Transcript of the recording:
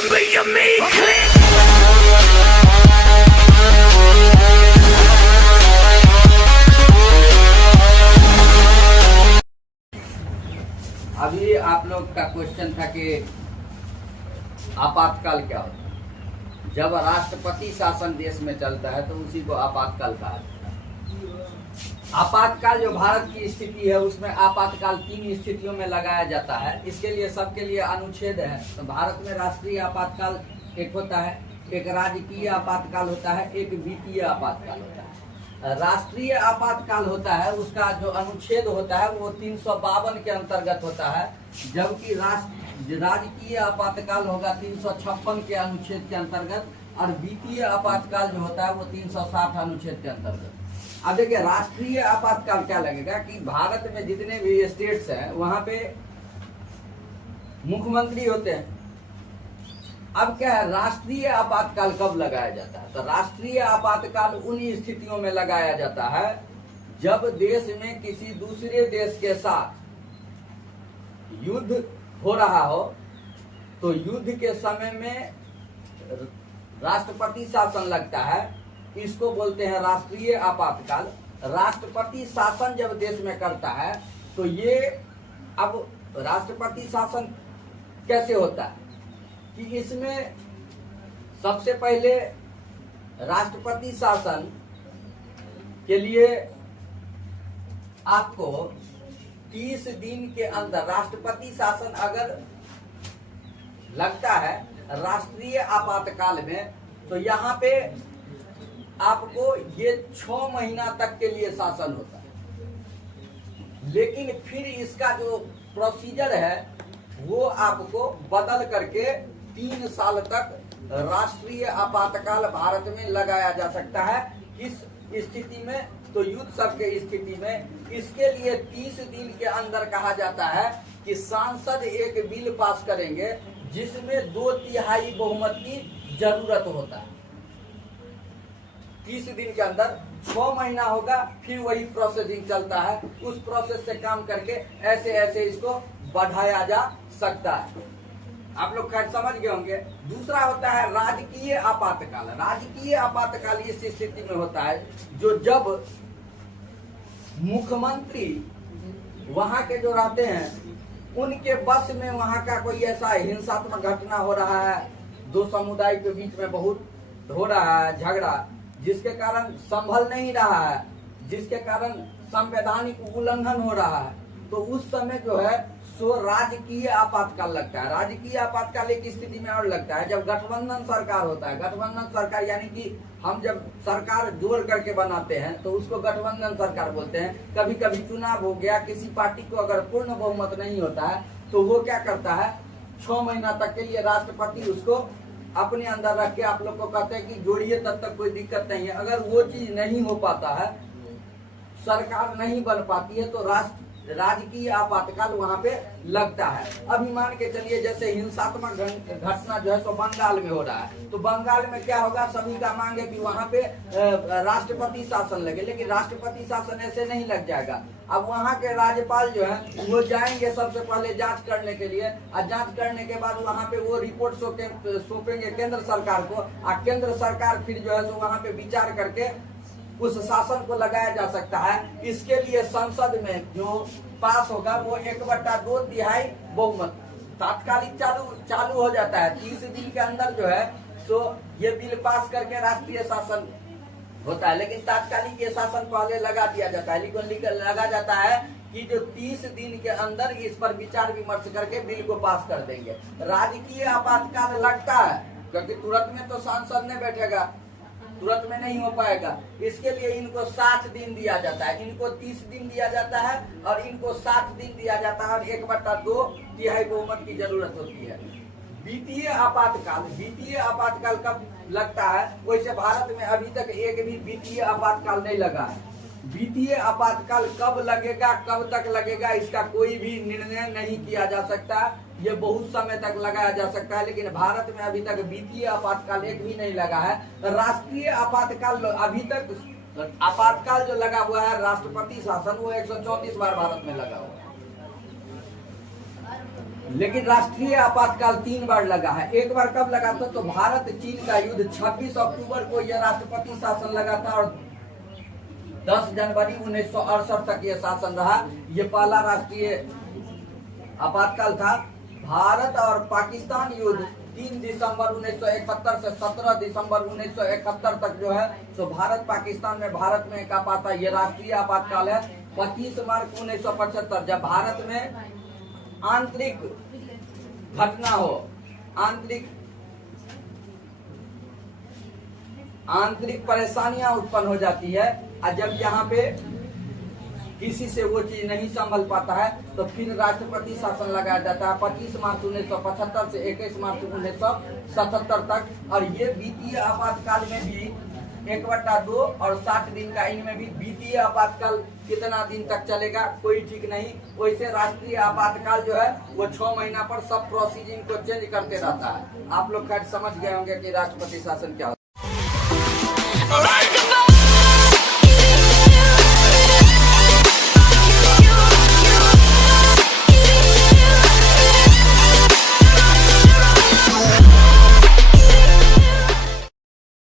अभी आप लोग का क्वेश्चन था कि आपातकाल क्या होता है। जब राष्ट्रपति शासन देश में चलता है तो उसी को आपातकाल कहा जाता है। आपातकाल जो भारत की स्थिति है उसमें आपातकाल 3 स्थितियों में लगाया जाता है। इसके लिए सबके लिए अनुच्छेद है। तो भारत में राष्ट्रीय आपातकाल एक होता है, एक राजकीय आपातकाल होता है, एक वित्तीय आपातकाल होता है। राष्ट्रीय आपातकाल होता है उसका जो अनुच्छेद होता है वो 352 के अंतर्गत होता है, जबकि राजकीय आपातकाल होगा 356 के अनुच्छेद के अंतर्गत, और वित्तीय आपातकाल जो होता है वो 360 अनुच्छेद के अंतर्गत। अब देखिए राष्ट्रीय आपातकाल क्या लगेगा कि भारत में जितने भी स्टेट्स हैं वहां पे मुख्यमंत्री होते हैं। अब क्या है, राष्ट्रीय आपातकाल कब लगाया जाता है? तो राष्ट्रीय आपातकाल उन स्थितियों में लगाया जाता है जब देश में किसी दूसरे देश के साथ युद्ध हो रहा हो। तो युद्ध के समय में राष्ट्रपति शासन लगता है, इसको बोलते हैं राष्ट्रीय आपातकाल। राष्ट्रपति शासन जब देश में करता है तो ये, अब राष्ट्रपति शासन कैसे होता है कि इसमें सबसे पहले राष्ट्रपति शासन के लिए आपको 30 दिन के अंदर राष्ट्रपति शासन अगर लगता है राष्ट्रीय आपातकाल में, तो यहाँ पे आपको ये 6 महीना तक के लिए शासन होता है। लेकिन फिर इसका जो प्रोसीजर है वो आपको बदल करके 3 साल तक राष्ट्रीय आपातकाल भारत में लगाया जा सकता है। किस स्थिति में? तो युद्ध सब के स्थिति में। इसके लिए 30 दिन के अंदर कहा जाता है कि सांसद एक बिल पास करेंगे जिसमें 2/3 बहुमत की जरूरत होता है। 30 दिन के अंदर 6 महीना होगा, फिर वही प्रोसेसिंग चलता है। उस प्रोसेस से काम करके ऐसे ऐसे इसको बढ़ाया जा सकता है। आप लोग खैर समझ गए होंगे। दूसरा होता है राजकीय आपातकाल। राजकीय आपातकाल इस स्थिति में होता है जो जब मुख्यमंत्री वहां के जो रहते हैं उनके बस में वहां का कोई ऐसा हिंसात्मक घटना हो रहा है, 2 समुदाय के बीच में बहुत हो रहा है झगड़ा, जिसके कारण संभल नहीं रहा है, जिसके कारण संवैधानिक उल्लंघन हो रहा है, तो उस समय जो है सो राजकीय आपातकाल लगता है। राजकीय आपातकाल एक स्थिति में और लगता है जब गठबंधन सरकार होता है। गठबंधन सरकार यानी कि हम जब सरकार जोड़ करके बनाते हैं तो उसको गठबंधन सरकार बोलते हैं। कभी कभी चुनाव हो गया, किसी पार्टी को अगर पूर्ण बहुमत नहीं होता है तो वो क्या करता है, 6 महीना तक के लिए राष्ट्रपति उसको अपने अंदर रख के आप लोग को कहते हैं कि जोड़िए, तब तक कोई दिक्कत नहीं है। अगर वो चीज नहीं हो पाता है, सरकार नहीं बन पाती है, तो राजकीय आपातकाल वहां पे लगता है। अभी मान के चलिए जैसे हिंसात्मक घटना जो है सो बंगाल में हो रहा है, तो बंगाल में क्या होगा, सभी का मांग है कि वहां पे राष्ट्रपति शासन लगे। लेकिन राष्ट्रपति शासन ऐसे नहीं लग जाएगा। अब वहां के राज्यपाल जो है वो जाएंगे सबसे पहले जांच करने के लिए, और जांच करने के बाद वहां पे वो रिपोर्ट सौंपेंगे केंद्र सरकार को, और केंद्र सरकार फिर जो है सो वहां पे विचार करके उस शासन को लगाया जा सकता है। इसके लिए संसद में जो पास होगा वो 1/2 बहुमत तात्कालिक चालू हो जाता है। 30 दिन के अंदर जो है सो ये बिल पास करके राष्ट्रीय शासन होता है। लेकिन तात्कालिक ये शासन पहले लगा दिया जाता है, लेकिन लगा जाता है कि जो 30 दिन के अंदर इस पर विचार विमर्श करके बिल को पास कर देंगे। राजकीय आपातकाल लगता है क्योंकि तुरंत में तो सांसद नहीं बैठेगा, तुरंत में नहीं हो पाएगा। इसके लिए इनको 60 दिन दिया जाता है, इनको 30 दिन दिया जाता है और इनको 60 दिन दिया जाता है, और 1/2 बहुमत की जरूरत होती है। वित्तीय आपातकाल कब लगता है? वैसे भारत में अभी तक एक भी वित्तीय आपातकाल नहीं लगा है। वित्तीय आपातकाल कब लगेगा, कब तक लगेगा, इसका कोई भी निर्णय नहीं किया जा सकता। ये बहुत समय तक लगाया जा सकता है, लेकिन भारत में अभी तक वित्तीय आपातकाल एक भी नहीं लगा है। राष्ट्रीय आपातकाल अभी तक आपातकाल जो लगा हुआ है राष्ट्रपति शासन, वो 134 बार भारत में लगा हुआ है। लेकिन राष्ट्रीय आपातकाल 3 बार लगा है। एक बार कब लगा था? तो भारत चीन का युद्ध 26 अक्टूबर को यह राष्ट्रपति शासन लगा था और 10 जनवरी 1968 तक यह शासन रहा। ये पहला राष्ट्रीय आपातकाल था। भारत और पाकिस्तान युद्ध 3 दिसंबर 1971 से 17 दिसंबर 1971 तक जो है सो भारत पाकिस्तान में भारत में एक आपातकाल, ये राष्ट्रीय आपातकाल है। 25 मार्च 1975 जब भारत में आंतरिक घटना हो, आंतरिक परेशानियां उत्पन्न हो जाती है और जब यहाँ पे किसी से वो चीज नहीं संभल पाता है तो फिर राष्ट्रपति शासन लगाया जाता है 25 मार्च 1975 से 21 मार्च 1977 तक। और ये वित्तीय आपातकाल में भी 1/2 और 60 दिन का, इनमें भी वित्तीय आपातकाल कितना दिन तक चलेगा कोई ठीक नहीं। वैसे राष्ट्रीय आपातकाल जो है वो 6 महीना पर सब प्रोसीजर को चेंज करते रहता है। आप लोग खैर समझ गए होंगे कि राष्ट्रपति शासन क्या होता है।